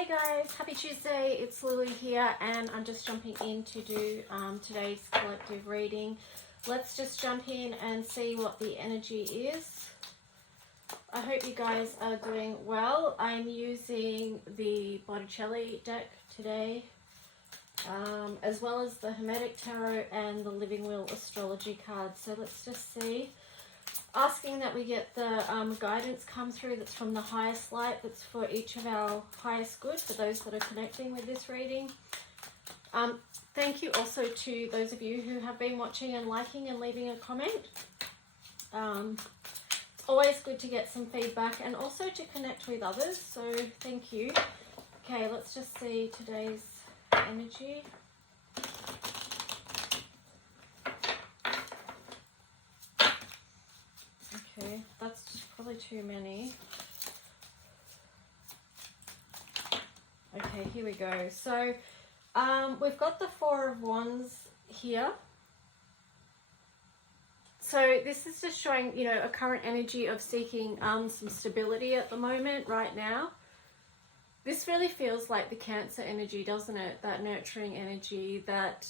Hey guys, happy Tuesday. It's Lily here and I'm just jumping in to do today's collective reading. Let's just jump in and see what the energy is. I hope you guys are doing well. I'm using the Botticelli deck today, as well as the Hermetic Tarot and the Living Will Astrology cards. So let's just see. Asking that we get the guidance come through that's from the highest light, that's for each of our highest good, for those that are connecting with this reading. Thank you also to those of you who have been watching and liking and leaving a comment. It's always good to get some feedback and also to connect with others, so thank you. Okay, let's just see today's energy. Okay, that's probably too many. Okay, here we go. So we've got the Four of Wands here. So this is just showing, you know, a current energy of seeking some stability at the moment, right now. This really feels like the Cancer energy, doesn't it? That nurturing energy, that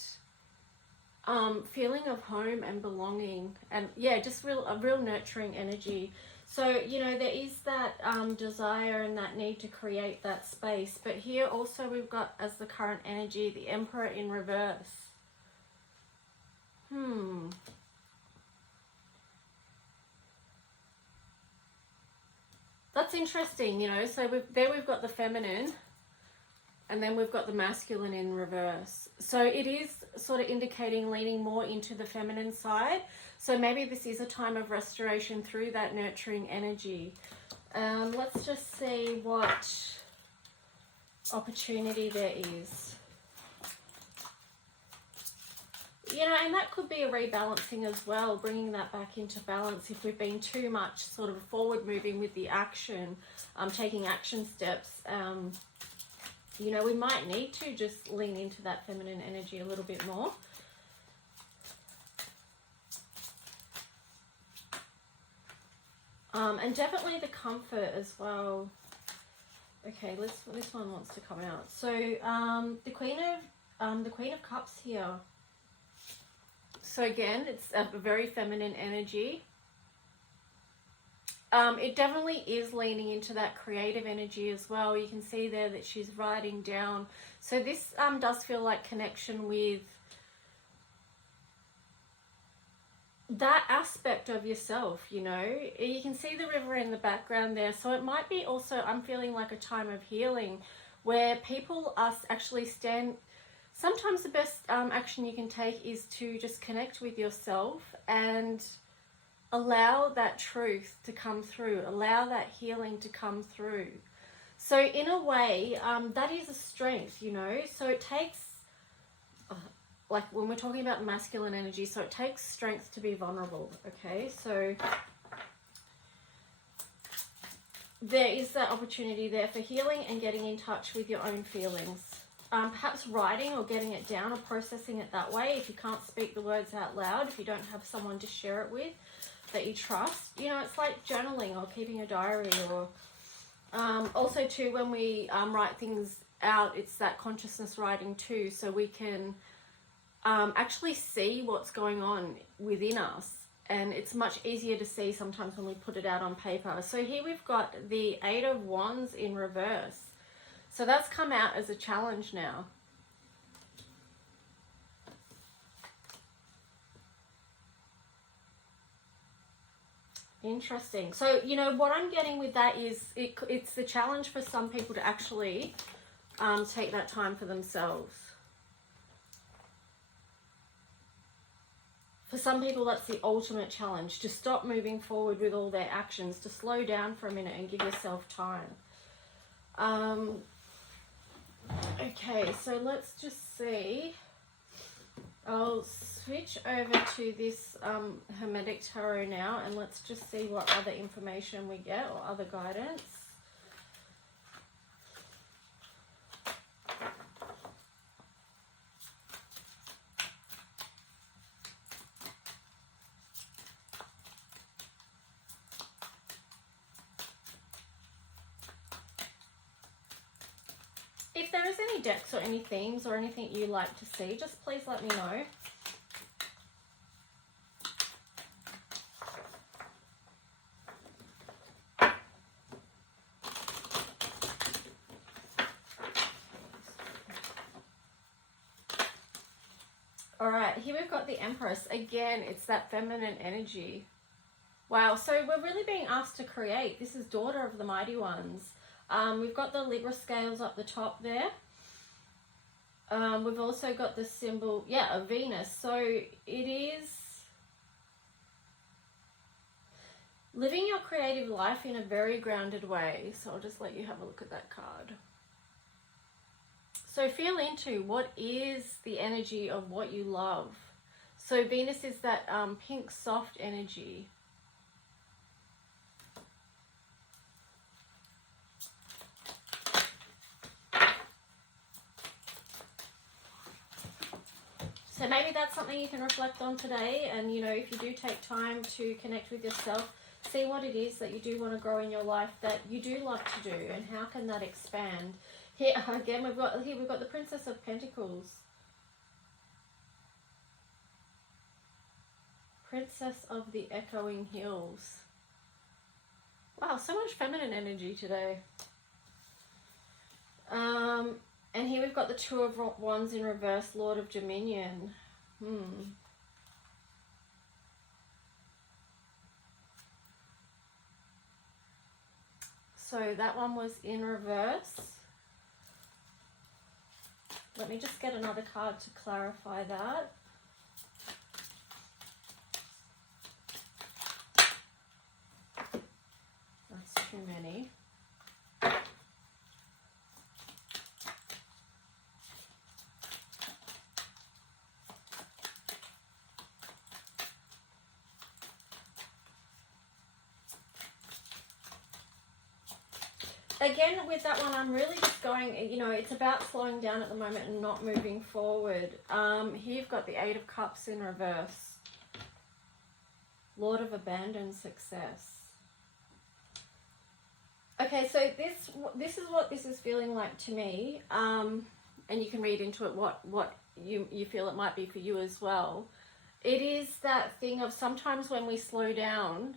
feeling of home and belonging, and yeah, just a real nurturing energy. So, you know, there is that desire and that need to create that space. But here also we've got, as the current energy, the Emperor in reverse. That's interesting, you know. So we've got the feminine, and then we've got the masculine in reverse. So it is sort of indicating leaning more into the feminine side. So maybe this is a time of restoration through that nurturing energy. Let's just see what opportunity there is. You know, and that could be a rebalancing as well, bringing that back into balance if we've been too much sort of forward moving with the action, taking action steps. You know, we might need to just lean into that feminine energy a little bit more. And definitely the comfort as well. Okay, this one wants to come out. So the Queen of Cups here. So again, it's a very feminine energy. It definitely is leaning into that creative energy as well. You can see there that she's writing down. So this does feel like connection with that aspect of yourself, you know. You can see the river in the background there. So it might be also, I'm feeling like a time of healing where people are actually sometimes the best action you can take is to just connect with yourself and allow that truth to come through, allow that healing to come through. So in a way, that is a strength, you know. So it takes, like when we're talking about masculine energy, so it takes strength to be vulnerable, okay? So there is that opportunity there for healing and getting in touch with your own feelings. Perhaps writing or getting it down or processing it that way if you can't speak the words out loud, if you don't have someone to share it with that you trust. You know, it's like journaling or keeping a diary, or also too, when we write things out, it's that consciousness writing too, so we can actually see what's going on within us, and it's much easier to see sometimes when we put it out on paper. So here we've got the Eight of Wands in reverse. So that's come out as a challenge now. Interesting. So, you know, what I'm getting with that is it's the challenge for some people to actually take that time for themselves. For some people, that's the ultimate challenge, to stop moving forward with all their actions, to slow down for a minute and give yourself time. Okay, so let's just see. I'll switch over to this Hermetic Tarot now, and let's just see what other information we get or other guidance. any decks or any themes or anything you like to see, just please let me know. All right, here we've got the Empress. Again, it's that feminine energy. Wow, so we're really being asked to create. This is Daughter of the Mighty Ones. We've got the Libra scales up the top there. We've also got the symbol, of Venus. So it is living your creative life in a very grounded way. So I'll just let you have a look at that card. So feel into what is the energy of what you love. So Venus is that pink soft energy. So maybe that's something you can reflect on today. And, you know, if you do take time to connect with yourself, see what it is that you do want to grow in your life that you do love to do, and how can that expand. Here again, we've got the Princess of Pentacles. Princess of the Echoing Hills. Wow, so much feminine energy today. And here we've got the Two of Wands in reverse, Lord of Dominion. So that one was in reverse. Let me just get another card to clarify that. That's too many. Again, with that one, I'm really just going, you know, it's about slowing down at the moment and not moving forward. Here you've got the Eight of Cups in reverse. Lord of Abandoned Success. Okay, so this is what this is feeling like to me. And you can read into it what you feel it might be for you as well. It is that thing of sometimes when we slow down,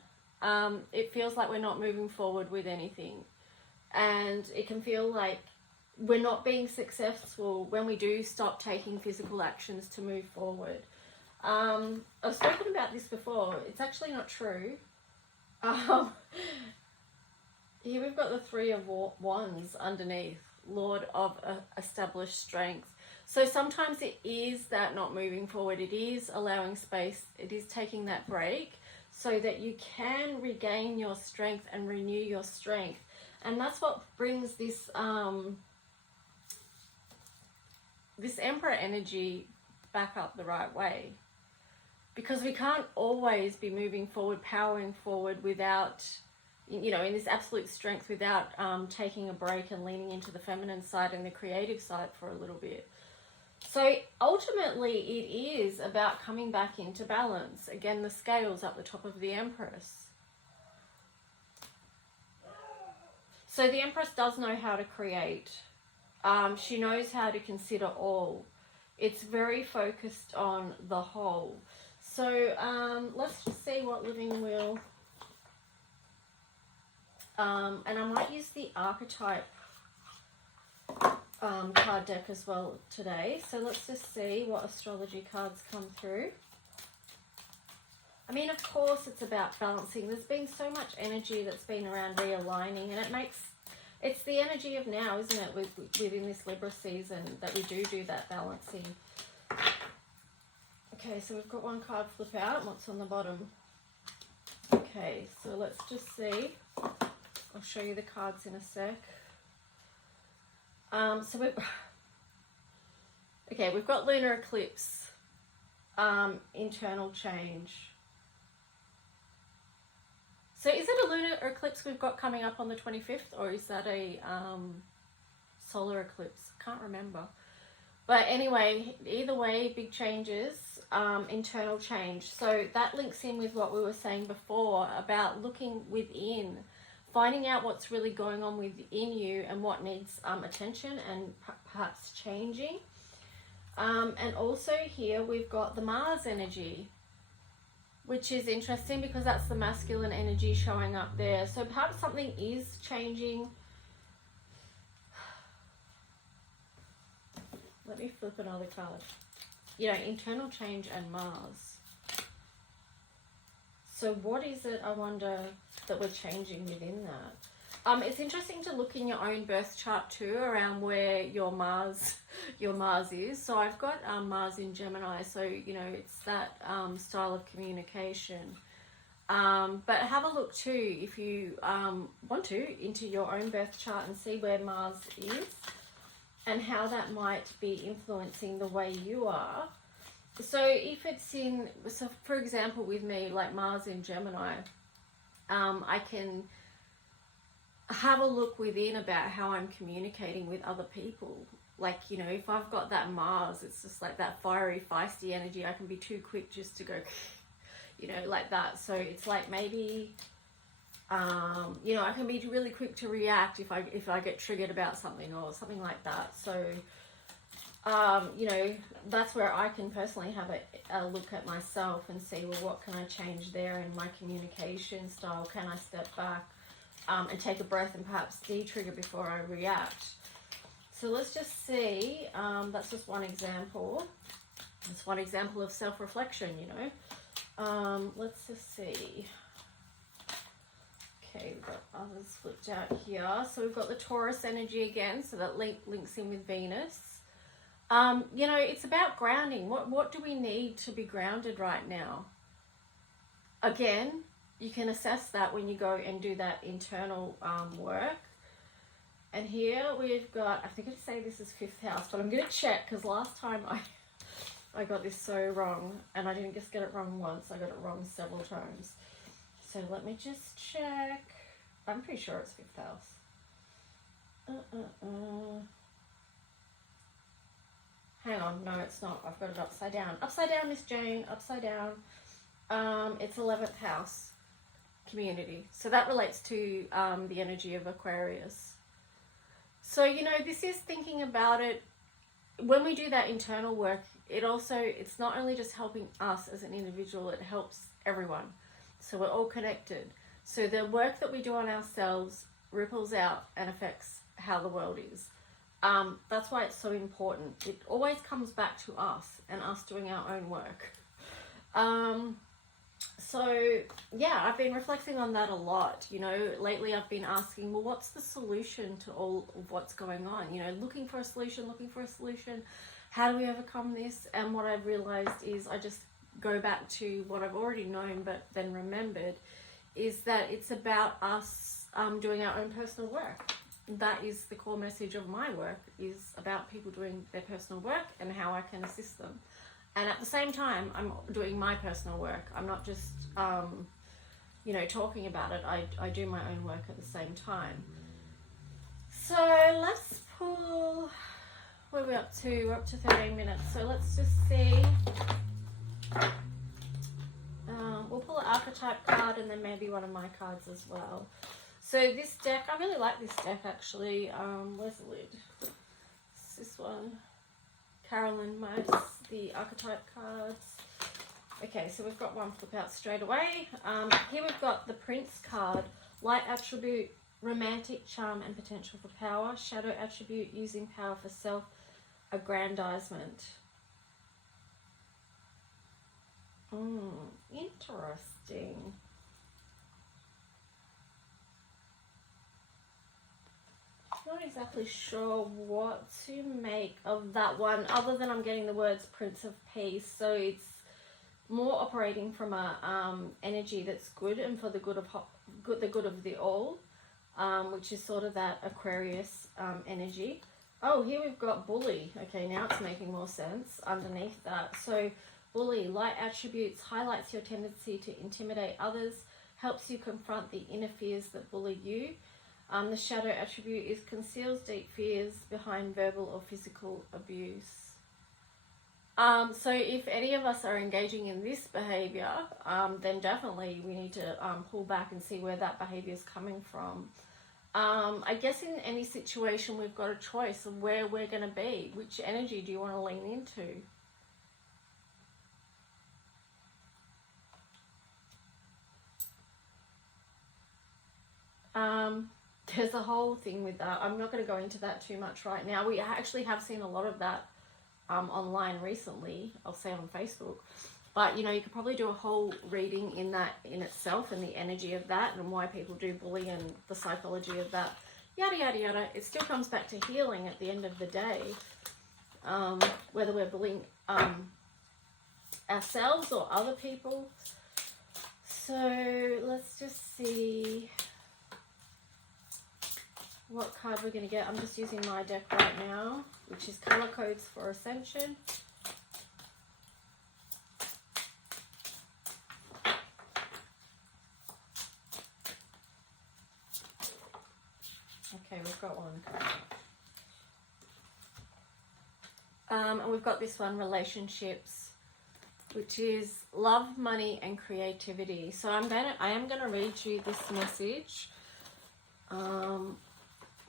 it feels like we're not moving forward with anything. And it can feel like we're not being successful when we do stop taking physical actions to move forward. I've spoken about this before. It's actually not true. Here we've got the Three of Wands underneath, Lord of Established Strength. So sometimes it is that not moving forward. It is allowing space. It is taking that break so that you can regain your strength and renew your strength. And that's what brings this this Emperor energy back up the right way. Because we can't always be moving forward, powering forward without, you know, in this absolute strength without taking a break and leaning into the feminine side and the creative side for a little bit. So ultimately it is about coming back into balance. Again, the scales up the top of the Empress. So the Empress does know how to create. She knows how to consider all. It's very focused on the whole. So let's just see what Living Will. And I might use the Archetype card deck as well today. So let's just see what astrology cards come through. I mean, of course, it's about balancing. There's been so much energy that's been around realigning, and it's the energy of now, isn't it, within this Libra season, that we do that balancing. Okay, so we've got one card flip out, and what's on the bottom? Okay, so let's just see. I'll show you the cards in a sec. We've got lunar eclipse, internal change. So is it a lunar eclipse we've got coming up on the 25th, or is that a solar eclipse? Can't remember. But anyway, either way, big changes, internal change. So that links in with what we were saying before about looking within, finding out what's really going on within you and what needs attention and perhaps changing. And also here we've got the Mars energy, which is interesting because that's the masculine energy showing up there. So perhaps something is changing. Let me flip another card. You know, internal change and Mars. So what is it, I wonder, that we're changing within that? It's interesting to look in your own birth chart too, around where your Mars is. So I've got Mars in Gemini, so you know it's that style of communication. But have a look too, if you want to, into your own birth chart and see where Mars is and how that might be influencing the way you are. So if it's in, so for example with me, like Mars in Gemini, I can have a look within about how I'm communicating with other people. Like, you know, if I've got that Mars, it's just like that fiery, feisty energy. I can be too quick just to go, you know, like that. So it's like maybe, you know, I can be really quick to react if I get triggered about something or something like that. So, you know, that's where I can personally have a look at myself and see, well, what can I change there in my communication style? Can I step back and take a breath and perhaps de-trigger before I react? So let's just see. That's just one example. It's one example of self-reflection, you know. Let's just see. Okay, we've got others flipped out here. So we've got the Taurus energy again, so that links in with Venus. You know, it's about grounding. What do we need to be grounded right now? Again, you can assess that when you go and do that internal work. And here we've got, I think I'd say this is 5th house, but I'm going to check because last time I got this so wrong, and I didn't just get it wrong once, I got it wrong several times. So let me just check. I'm pretty sure it's 5th house. Hang on, no, it's not. I've got it upside down. Upside down, Miss Jane, upside down. It's 11th house, community. So that relates to the energy of Aquarius. So, you know, this is thinking about it. When we do that internal work, it's not only just helping us as an individual, it helps everyone. So we're all connected. So the work that we do on ourselves ripples out and affects how the world is. That's why it's so important. It always comes back to us and us doing our own work. So yeah, I've been reflecting on that a lot. You know, lately I've been asking, well, what's the solution to all of what's going on? You know, looking for a solution. How do we overcome this? And what I've realized is I just go back to what I've already known, but then remembered, is that it's about us doing our own personal work. That is the core message of my work, is about people doing their personal work and how I can assist them. And at the same time, I'm doing my personal work. I'm not just, you know, talking about it. I do my own work at the same time. So let's pull, where are we up to? We're up to 13 minutes. So let's just see. We'll pull an archetype card and then maybe one of my cards as well. So this deck, I really like this deck actually. Where's the lid? It's this one. Carolyn Mice, the archetype cards. Okay, so we've got one flip out straight away. Here we've got the Prince card, light attribute, romantic charm and potential for power, shadow attribute, using power for self-aggrandizement. Interesting. Not exactly sure what to make of that one, other than I'm getting the words Prince of Peace. So it's more operating from a energy that's good and for the good of the all, which is sort of that Aquarius energy. Oh, here we've got Bully. Okay, now it's making more sense underneath that. So Bully, light attributes, highlights your tendency to intimidate others, helps you confront the inner fears that bully you. The shadow attribute is conceals deep fears behind verbal or physical abuse. So if any of us are engaging in this behavior, then definitely we need to pull back and see where that behavior is coming from. I guess in any situation we've got a choice of where we're going to be. Which energy do you want to lean into? There's a whole thing with that. I'm not going to go into that too much right now. We actually have seen a lot of that online recently, I'll say on Facebook. But, you know, you could probably do a whole reading in that in itself and the energy of that and why people do bully and the psychology of that. Yada, yada, yada. It still comes back to healing at the end of the day. Whether we're bullying ourselves or other people. So let's just see what card we're going to get. I'm just using my deck right now, which is Color Codes for Ascension. Okay, we've got one. And we've got this one, Relationships, which is love, money, and creativity. So I am gonna read you this message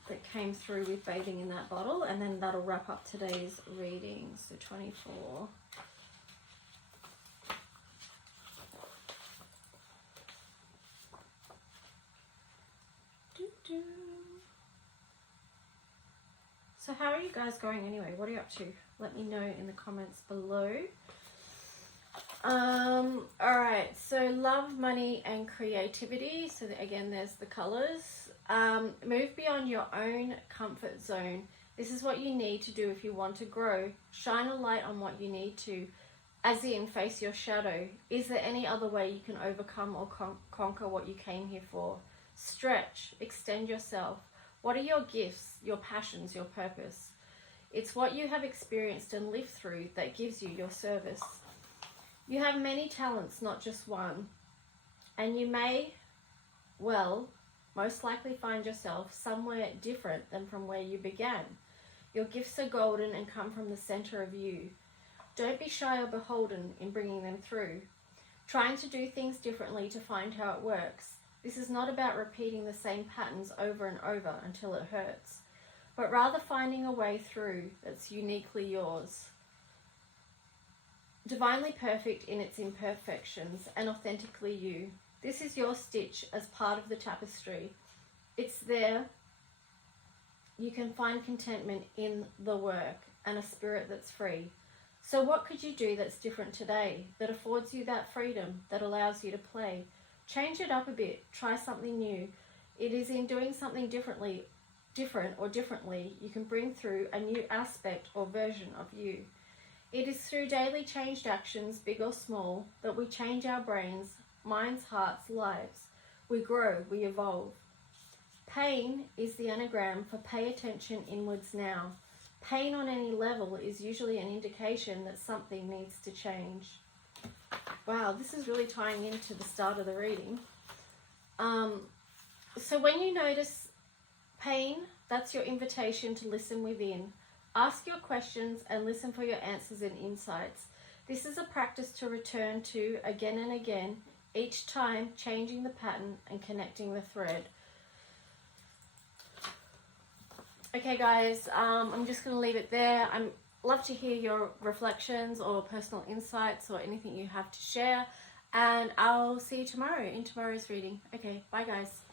that came through with Bathing in That Bottle, and then that'll wrap up today's reading. So 24. So how are you guys going anyway? What are you up to? Let me know in the comments below. Alright, so love, money, and creativity. So again, there's the colors. Move beyond your own comfort zone. This is what you need to do if you want to grow. Shine a light on what you need to. As in, face your shadow. Is there any other way you can overcome or conquer what you came here for? Stretch, extend yourself. What are your gifts, your passions, your purpose? It's what you have experienced and lived through that gives you your service. You have many talents, not just one. And you may, well, most likely find yourself somewhere different than from where you began. Your gifts are golden and come from the center of you. Don't be shy or beholden in bringing them through. Trying to do things differently to find how it works. This is not about repeating the same patterns over and over until it hurts, but rather finding a way through that's uniquely yours. Divinely perfect in its imperfections and authentically you. This is your stitch as part of the tapestry. It's there. You can find contentment in the work and a spirit that's free. So what could you do that's different today, that affords you that freedom, that allows you to play? Change it up a bit. Try something new. It is in doing something differently you can bring through a new aspect or version of you. It is through daily changed actions, big or small, that we change our brains, minds, hearts, lives. We grow, we evolve. Pain is the anagram for pay attention inwards now. Pain on any level is usually an indication that something needs to change. Wow, this is really tying into the start of the reading. So when you notice pain, that's your invitation to listen within. Ask your questions and listen for your answers and insights. This is a practice to return to again and again, each time changing the pattern and connecting the thread. Okay guys, I'm just going to leave it there. I'd love to hear your reflections or personal insights or anything you have to share. And I'll see you tomorrow in tomorrow's reading. Okay, bye guys.